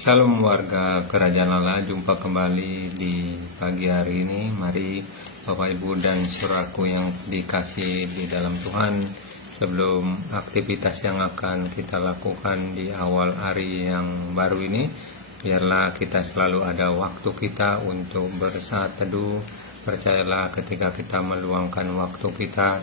Salam warga Kerajaan Allah, jumpa kembali di pagi hari ini. Mari Bapak Ibu dan saudaraku yang dikasih di dalam Tuhan, sebelum aktivitas yang akan kita lakukan di awal hari yang baru ini, biarlah kita selalu ada waktu kita untuk bersaat teduh. Percayalah, ketika kita meluangkan waktu kita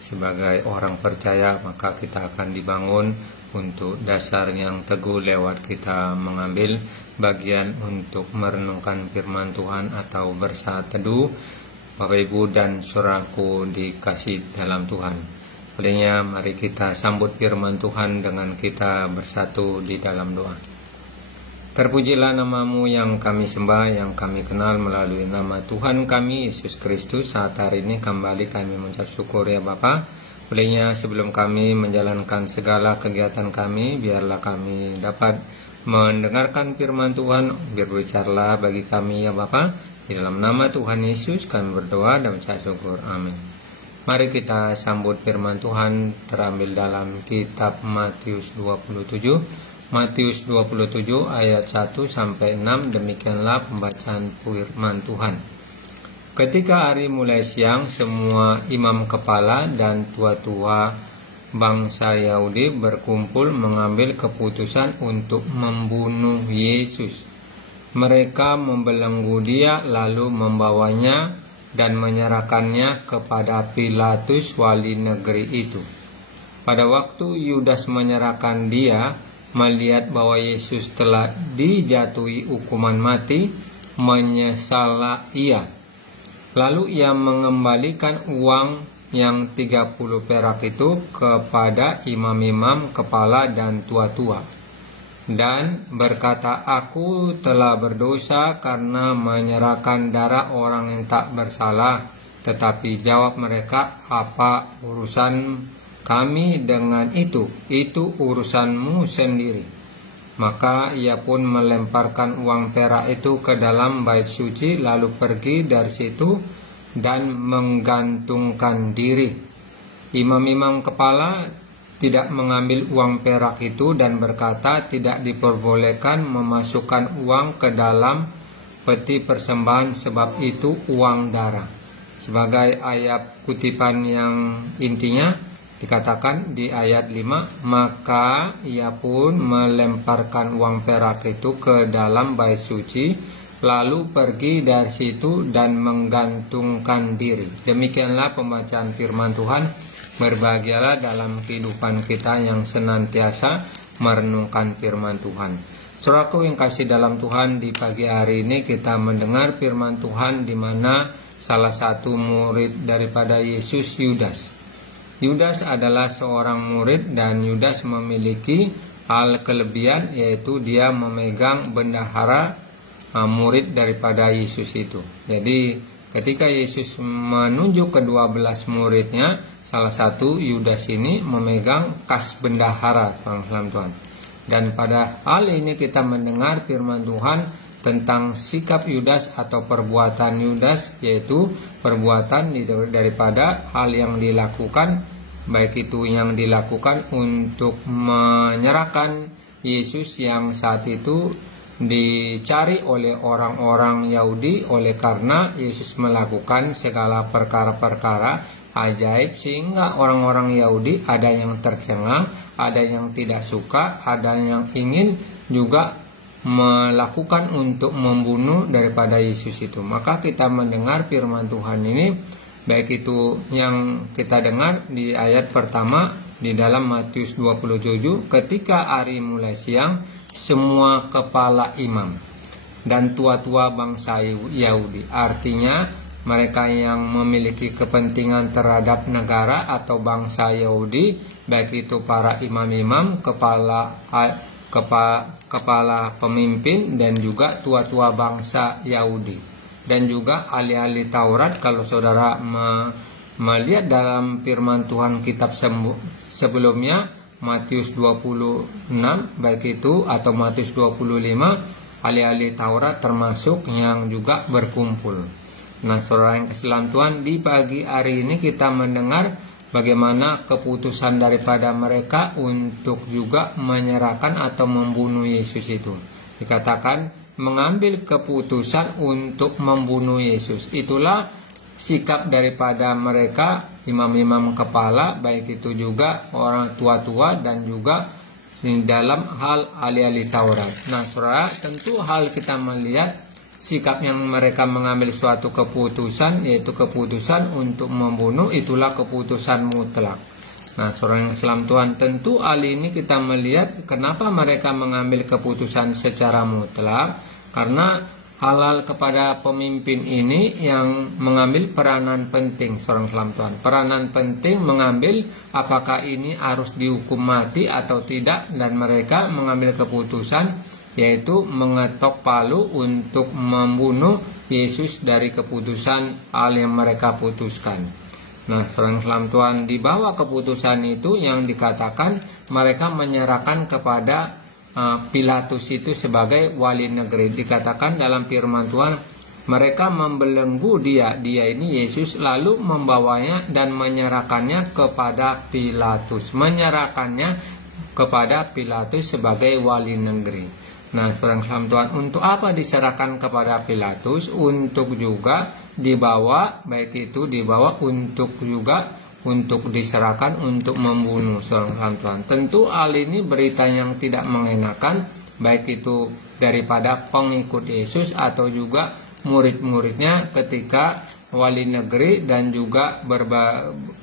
sebagai orang percaya, maka kita akan dibangun untuk dasar yang teguh lewat kita mengambil bagian untuk merenungkan firman Tuhan atau bersaat teduh. Bapak Ibu dan saudaraku dikasih dalam Tuhan, olehnya mari kita sambut firman Tuhan dengan kita bersatu di dalam doa. Terpujilah namamu yang kami sembah, yang kami kenal melalui nama Tuhan kami Yesus Kristus. Saat hari ini kembali kami mengucap syukur ya Bapa. Olehnya sebelum kami menjalankan segala kegiatan kami, biarlah kami dapat mendengarkan firman Tuhan. Berbicaralah bagi kami ya Bapa. Di dalam nama Tuhan Yesus kami berdoa dan mengucap syukur. Amin. Mari kita sambut firman Tuhan terambil dalam kitab Matius 27. Matius 27 ayat 1 sampai 6, demikianlah pembacaan firman Tuhan. Ketika hari mulai siang, semua imam kepala dan tua-tua bangsa Yahudi berkumpul mengambil keputusan untuk membunuh Yesus. Mereka membelenggu dia lalu membawanya dan menyerahkannya kepada Pilatus, wali negeri itu. Pada waktu Yudas menyerahkan dia, melihat bahwa Yesus telah dijatuhi hukuman mati, menyesallah ia. Lalu ia mengembalikan uang yang 30 perak itu kepada imam-imam kepala dan tua-tua, dan berkata, "Aku telah berdosa karena menyerahkan darah orang yang tak bersalah." Tetapi jawab mereka, "Apa urusan kami dengan itu? Itu urusanmu sendiri." Maka ia pun melemparkan uang perak itu ke dalam bait suci, lalu pergi dari situ dan menggantungkan diri. Imam-imam kepala tidak mengambil uang perak itu dan berkata, "Tidak diperbolehkan memasukkan uang ke dalam peti persembahan, sebab itu uang darah." Sebagai ayat kutipan yang intinya dikatakan di ayat 5, maka ia pun melemparkan uang perak itu ke dalam bait suci, lalu pergi dari situ dan menggantungkan diri. Demikianlah pembacaan firman Tuhan. Berbahagialah dalam kehidupan kita yang senantiasa merenungkan firman Tuhan. Saudaraku yang kasih dalam Tuhan, di pagi hari ini kita mendengar firman Tuhan di mana salah satu murid daripada Yesus, Yudas adalah seorang murid, dan Yudas memiliki hal kelebihan, yaitu dia memegang bendahara murid daripada Yesus itu. Jadi ketika Yesus menunjuk ke-12 muridnya, salah satu Yudas ini memegang kas bendahara, Tuhan. Dan pada hal ini kita mendengar firman Tuhan tentang sikap Yudas atau perbuatan Yudas, yaitu perbuatan daripada hal yang dilakukan, baik itu yang dilakukan untuk menyerahkan Yesus yang saat itu dicari oleh orang-orang Yahudi, oleh karena Yesus melakukan segala perkara-perkara ajaib, sehingga orang-orang Yahudi ada yang tercengang, ada yang tidak suka, ada yang ingin juga melakukan untuk membunuh daripada Yesus itu. Maka kita mendengar firman Tuhan ini, baik itu yang kita dengar di ayat pertama di dalam Matius 27, ketika hari mulai siang, semua kepala imam dan tua-tua bangsa Yahudi, artinya mereka yang memiliki kepentingan terhadap negara atau bangsa Yahudi, baik itu para imam-imam, kepala pemimpin, dan juga tua-tua bangsa Yahudi, dan juga ahli-ahli Taurat. Kalau saudara melihat dalam firman Tuhan kitab sebelumnya, Matius 26 baik itu atau Matius 25, ahli-ahli Taurat termasuk yang juga berkumpul. Nah, saudara yang kasih dalam Tuhan, di pagi hari ini kita mendengar bagaimana keputusan daripada mereka untuk juga menyerahkan atau membunuh Yesus itu. Dikatakan mengambil keputusan untuk membunuh Yesus. Itulah sikap daripada mereka, imam-imam kepala, baik itu juga orang tua-tua dan juga di dalam hal ahli-ahli Taurat. Nah, saudara, tentu hal kita melihat sikap yang mereka mengambil suatu keputusan, yaitu keputusan untuk membunuh, itulah keputusan mutlak. Nah, seorang Islam Tuhan, tentu hal ini kita melihat kenapa mereka mengambil keputusan secara mutlak, karena halal kepada pemimpin ini yang mengambil peranan penting, seorang Islam Tuhan. Peranan penting mengambil apakah ini harus dihukum mati atau tidak, dan mereka mengambil keputusan yaitu mengetok palu untuk membunuh Yesus dari keputusan hal yang mereka putuskan. Nah, seorang Islam Tuhan, di bawah keputusan itu yang dikatakan mereka menyerahkan kepada Pilatus itu sebagai wali negeri. Dikatakan dalam firman Tuhan, mereka membelenggu dia ini Yesus, lalu membawanya dan menyerahkannya kepada Pilatus. Menyerahkannya kepada Pilatus sebagai wali negeri. Nah, seorang Islam Tuhan, untuk apa diserahkan kepada Pilatus? Untuk juga dibawa, baik itu dibawa untuk juga untuk diserahkan untuk membunuh, seorang Islam Tuhan. Tentu hal ini berita yang tidak mengenakan, baik itu daripada pengikut Yesus atau juga murid-muridnya ketika wali negeri dan juga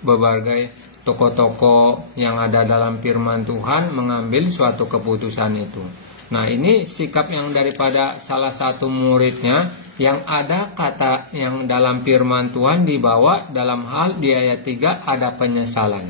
berbagai tokoh-tokoh yang ada dalam firman Tuhan mengambil suatu keputusan itu. Nah, ini sikap yang daripada salah satu muridnya, yang ada kata yang dalam firman Tuhan dibawa dalam hal di ayat 3 ada penyesalan.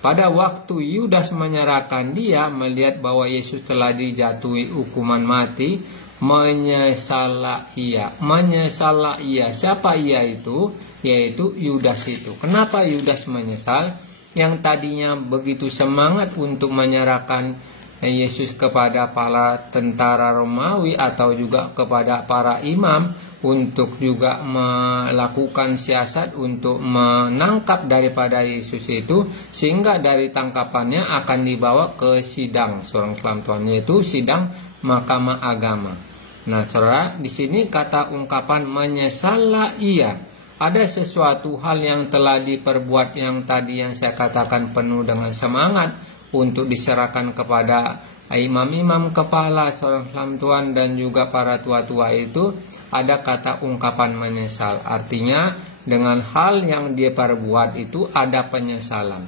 Pada waktu Yudas menyerahkan dia, melihat bahwa Yesus telah dijatuhi hukuman mati, menyesallah ia. Menyesallah ia. Siapa ia itu? Yaitu Yudas itu. Kenapa Yudas menyesal? Yang tadinya begitu semangat untuk menyerahkan Yesus kepada para tentara Romawi atau juga kepada para imam untuk juga melakukan siasat untuk menangkap daripada Yesus itu, sehingga dari tangkapannya akan dibawa ke sidang, seorang Islam Tuhan, yaitu sidang Mahkamah Agama. Nah, saudara, di sini kata ungkapan menyesallah ia. Ada sesuatu hal yang telah diperbuat yang tadi yang saya katakan penuh dengan semangat untuk diserahkan kepada imam-imam kepala, seorang Islam Tuhan, dan juga para tua-tua itu, ada kata ungkapan menyesal. Artinya dengan hal yang dia perbuat itu ada penyesalan.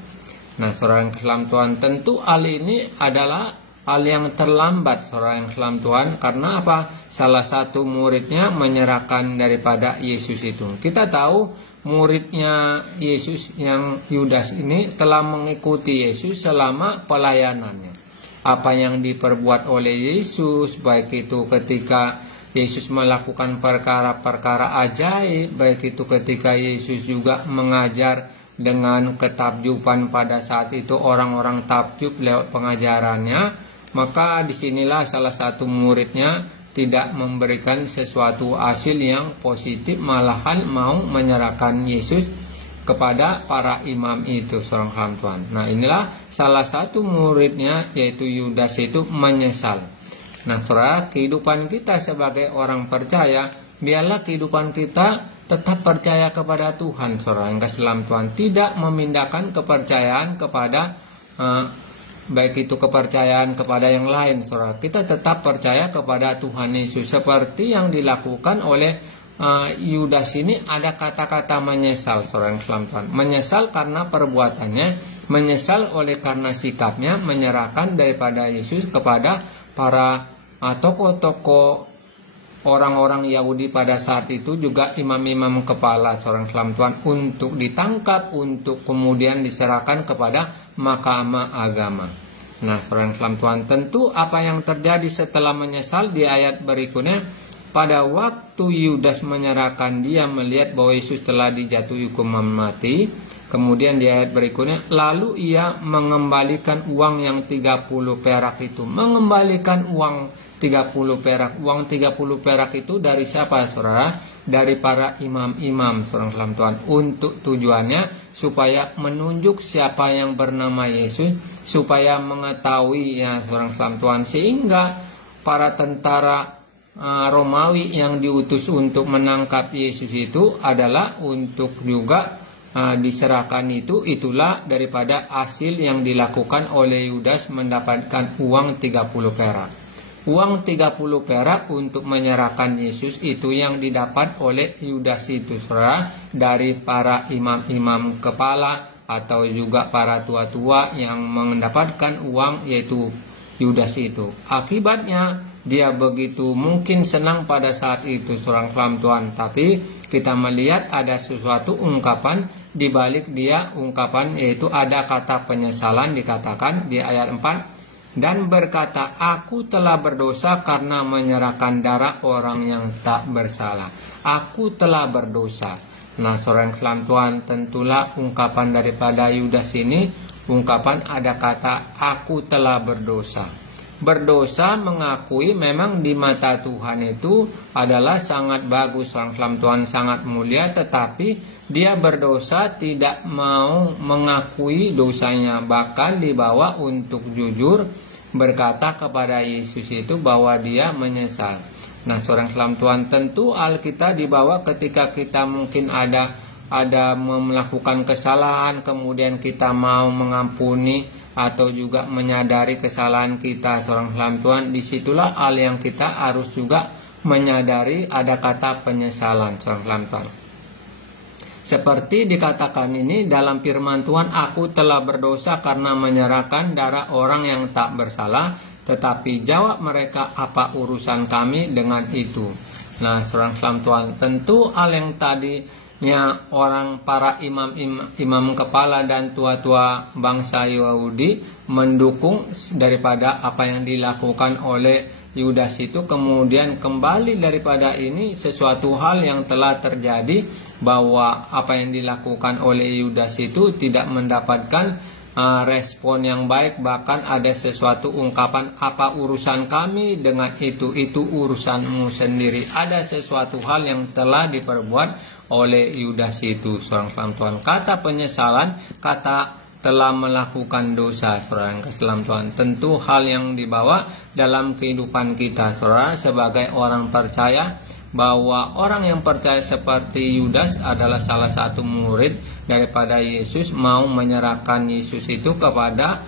Nah, seorang Islam Tuhan, tentu hal ini adalah hal yang terlambat, seorang Islam Tuhan. Karena apa? Salah satu muridnya menyerahkan daripada Yesus itu. Kita tahu muridnya Yesus yang Yudas ini telah mengikuti Yesus selama pelayanannya. Apa yang diperbuat oleh Yesus, baik itu ketika Yesus melakukan perkara-perkara ajaib, baik itu ketika Yesus juga mengajar dengan ketakjuban, pada saat itu orang-orang takjub lewat pengajarannya, maka disinilah salah satu muridnya tidak memberikan sesuatu hasil yang positif, malahan mau menyerahkan Yesus kepada para imam itu, seorang Islam Tuhan. Nah, inilah salah satu muridnya, yaitu Yudas itu menyesal. Nah, saudara, kehidupan kita sebagai orang percaya, biarlah kehidupan kita tetap percaya kepada Tuhan, saudara, yang Islam Tuhan, tidak memindahkan kepercayaan kepada baik itu kepercayaan kepada yang lain, saudara. Kita tetap percaya kepada Tuhan Yesus, seperti yang dilakukan oleh Yudas ini. Ada kata-kata menyesal, saudara Islam Tuhan. Menyesal karena perbuatannya, menyesal oleh karena sikapnya menyerahkan daripada Yesus kepada para tokoh-tokoh orang-orang Yahudi pada saat itu, juga imam-imam kepala, seorang Islam Tuhan, untuk ditangkap, untuk kemudian diserahkan kepada Mahkamah Agama. Nah, seorang Islam Tuhan, tentu apa yang terjadi setelah menyesal di ayat berikutnya, pada waktu Yudas menyerahkan dia, melihat bahwa Yesus telah dijatuhi hukuman mati. Kemudian di ayat berikutnya, lalu ia mengembalikan uang yang 30 perak itu. Mengembalikan uang 30 perak. Uang 30 perak itu dari siapa, saudara? Dari para imam-imam, seorang Islam Tuhan. Untuk tujuannya supaya menunjuk siapa yang bernama Yesus, supaya mengetahui, ya, seorang Islam Tuhan, sehingga para tentara Romawi yang diutus untuk menangkap Yesus itu adalah untuk juga diserahkan itulah daripada hasil yang dilakukan oleh Yudas mendapatkan uang 30 perak. Uang 30 perak untuk menyerahkan Yesus itu yang didapat oleh Yudas itu, saudara, dari para imam-imam kepala atau juga para tua-tua yang mendapatkan uang, yaitu Yudas itu. Akibatnya dia begitu mungkin senang pada saat itu, seorang kelam Tuhan, tapi kita melihat ada sesuatu ungkapan di balik dia ungkapan, yaitu ada kata penyesalan dikatakan di ayat 4, dan berkata, aku telah berdosa karena menyerahkan darah orang yang tak bersalah. Aku telah berdosa. Nah, seorang kelam Tuhan, tentulah ungkapan daripada Yudas ini, ungkapan ada kata aku telah berdosa. Berdosa mengakui memang di mata Tuhan itu adalah sangat bagus, seorang kelam Tuhan, sangat mulia, tetapi dia berdosa tidak mau mengakui dosanya, bahkan dibawa untuk jujur berkata kepada Yesus itu bahwa dia menyesal. Nah, seorang kelam Tuhan, tentu Alkitab dibawa ketika kita mungkin ada melakukan kesalahan, kemudian kita mau mengampuni atau juga menyadari kesalahan kita, seorang kelam Tuhan, disitulah hal yang kita harus juga menyadari ada kata penyesalan, seorang kelam Tuhan. Seperti dikatakan ini dalam firman Tuhan, aku telah berdosa karena menyerahkan darah orang yang tak bersalah, tetapi jawab mereka, apa urusan kami dengan itu. Nah, seorang kelam Tuhan, tentu hal yang tadinya orang para imam kepala dan tua-tua bangsa Yahudi mendukung daripada apa yang dilakukan oleh Yudas itu, kemudian kembali daripada ini sesuatu hal yang telah terjadi, bahwa apa yang dilakukan oleh Yudas itu tidak mendapatkan respon yang baik, bahkan ada sesuatu ungkapan, apa urusan kami dengan itu urusanmu sendiri. Ada sesuatu hal yang telah diperbuat oleh Yudas itu, seorang kelam Tuhan. Kata penyesalan, kata telah melakukan dosa, seorang kelam Tuhan, tentu hal yang dibawa dalam kehidupan kita, saudara, sebagai orang percaya, bahwa orang yang percaya seperti Yudas adalah salah satu murid daripada Yesus, mau menyerahkan Yesus itu kepada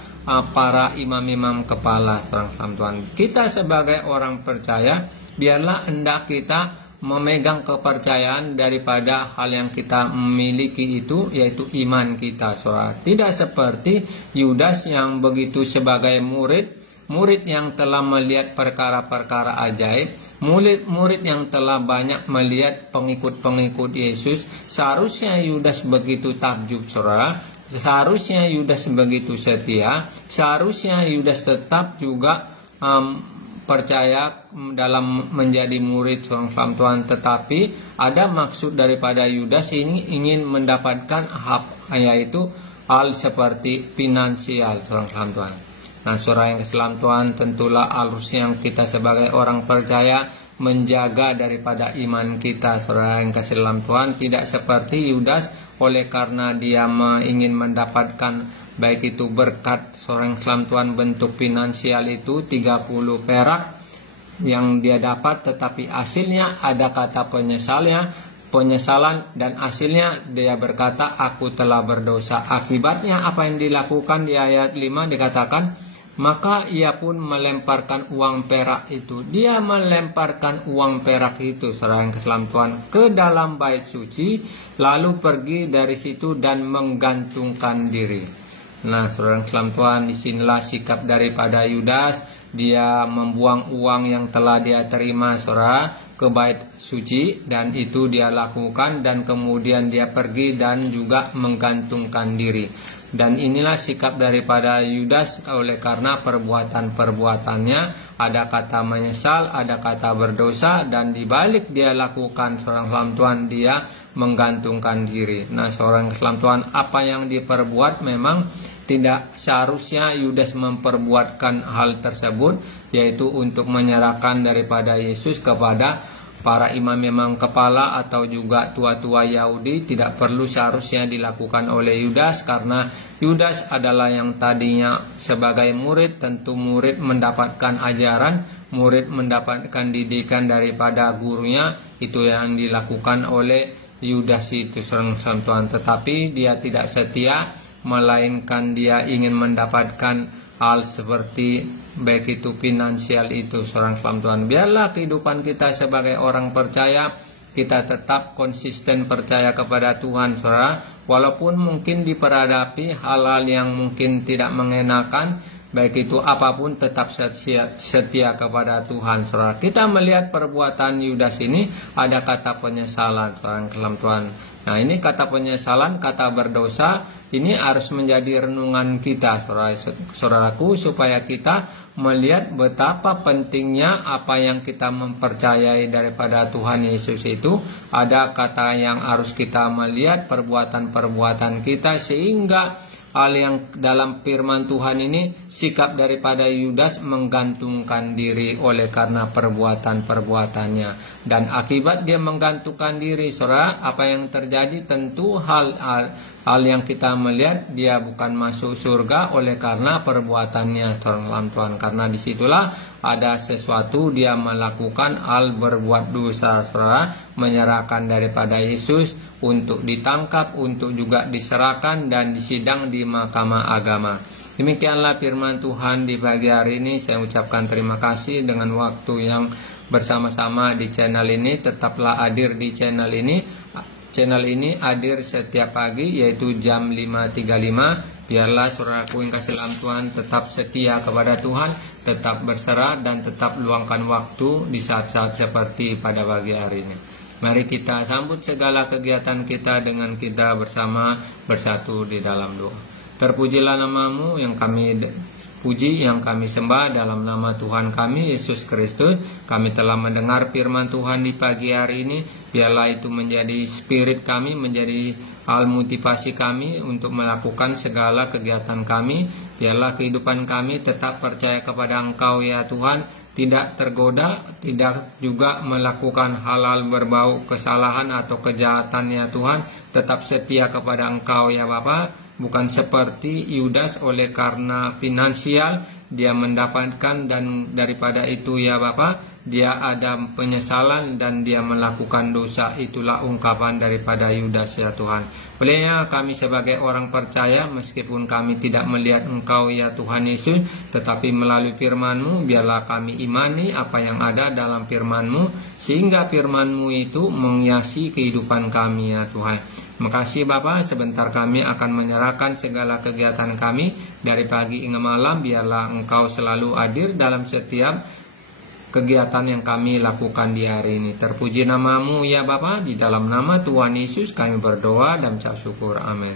para imam-imam kepala, seorang Tuhan. Kita sebagai orang percaya, biarlah hendak kita memegang kepercayaan daripada hal yang kita miliki itu, yaitu iman kita, saudara. Tidak seperti Yudas yang begitu sebagai murid yang telah melihat perkara-perkara ajaib, murid yang telah banyak melihat pengikut-pengikut Yesus. Seharusnya Yudas begitu takjub, saudara. Seharusnya Yudas begitu setia. Seharusnya Yudas tetap juga percaya dalam menjadi murid seorang kelam Tuhan. Tetapi ada maksud daripada Yudas ini ingin mendapatkan hak, yaitu hal seperti finansial, seorang kelam Tuhan. Nah, saudara yang keselam Tuhan, tentulah harusnya kita sebagai orang percaya menjaga daripada iman kita, saudara yang keselam Tuhan, tidak seperti Yudas oleh karena dia ingin mendapatkan baik itu berkat, seorang keselam Tuhan, bentuk finansial itu 30 perak yang dia dapat, tetapi hasilnya ada kata penyesalan, dan hasilnya dia berkata, aku telah berdosa. Akibatnya apa yang dilakukan di ayat 5 dikatakan, maka ia pun melemparkan uang perak itu. Dia melemparkan uang perak itu, saudara yang keselam Tuhan, ke dalam bait suci, lalu pergi dari situ dan menggantungkan diri. Nah, saudara yang keselam Tuhan, disinilah sikap daripada Yudas. Dia membuang uang yang telah dia terima, saudara, ke bait suci, dan itu dia lakukan, dan kemudian dia pergi dan juga menggantungkan diri. Dan inilah sikap daripada Yudas oleh karena perbuatan-perbuatannya, ada kata menyesal, ada kata berdosa, dan dibalik dia lakukan, seorang keselam Tuhan, dia menggantungkan diri. Nah, seorang keselam Tuhan, apa yang diperbuat memang tidak seharusnya Yudas memperbuatkan hal tersebut, yaitu untuk menyerahkan daripada Yesus kepada para imam-imam kepala atau juga tua-tua Yahudi. Tidak perlu seharusnya dilakukan oleh Yudas, karena Yudas adalah yang tadinya sebagai murid, tentu murid mendapatkan ajaran murid mendapatkan didikan daripada gurunya, itu yang dilakukan oleh Yudas itu seorang Tuhan. Tetapi dia tidak setia, melainkan dia ingin mendapatkan hal seperti baik itu finansial itu seorang Tuhan. Biarlah kehidupan kita sebagai orang percaya, kita tetap konsisten percaya kepada Tuhan, saudara. Walaupun mungkin diperhadapi hal-hal yang mungkin tidak mengenakan, baik itu apapun tetap setia kepada Tuhan, saudara. Kita melihat perbuatan Yudas ini ada kata penyesalan, saudara dalam Tuhan. Nah, ini kata penyesalan, kata berdosa, ini harus menjadi renungan kita, saudaraku, supaya kita melihat betapa pentingnya apa yang kita mempercayai daripada Tuhan Yesus itu. Ada kata yang harus kita melihat perbuatan-perbuatan kita, sehingga hal yang dalam firman Tuhan ini, sikap daripada Yudas menggantungkan diri oleh karena perbuatan-perbuatannya. Dan akibat dia menggantungkan diri, saudara, apa yang terjadi? Tentu hal yang kita melihat, dia bukan masuk surga oleh karena perbuatannya, Tuhan. Karena disitulah ada sesuatu dia melakukan hal berbuat dosa, saudara, menyerahkan daripada Yesus untuk ditangkap, untuk juga diserahkan dan disidang di mahkamah agama. Demikianlah firman Tuhan di pagi hari ini. Saya ucapkan terima kasih dengan waktu yang bersama-sama di channel ini. Tetaplah hadir di channel ini. Channel ini hadir setiap pagi, yaitu jam 5.35. Biarlah saudaraku yang kasih dalam Tuhan tetap setia kepada Tuhan, tetap berserah dan tetap luangkan waktu di saat-saat seperti pada pagi hari ini. Mari kita sambut segala kegiatan kita dengan kita bersama bersatu di dalam doa. Terpujilah namamu yang kami puji, yang kami sembah dalam nama Tuhan kami Yesus Kristus. Kami telah mendengar firman Tuhan di pagi hari ini. Biarlah itu menjadi spirit kami, menjadi hal motivasi kami untuk melakukan segala kegiatan kami. Biarlah kehidupan kami tetap percaya kepada Engkau ya Tuhan, tidak tergoda, tidak juga melakukan hal-hal berbau kesalahan atau kejahatan ya Tuhan. Tetap setia kepada Engkau ya Bapa. Bukan seperti Yudas oleh karena finansial dia mendapatkan, dan daripada itu ya Bapa, dia ada penyesalan dan dia melakukan dosa. Itulah ungkapan daripada Yudas ya Tuhan. Olehnya kami sebagai orang percaya, meskipun kami tidak melihat Engkau ya Tuhan Yesus, tetapi melalui firman-Mu, biarlah kami imani apa yang ada dalam firman-Mu, sehingga firman-Mu itu menghiasi kehidupan kami ya Tuhan. Makasih Bapa, sebentar kami akan menyerahkan segala kegiatan kami dari pagi hingga malam. Biarlah Engkau selalu hadir dalam setiap kegiatan yang kami lakukan di hari ini. Terpuji namamu ya Bapa, di dalam nama Tuhan Yesus kami berdoa dan ucap syukur. Amin.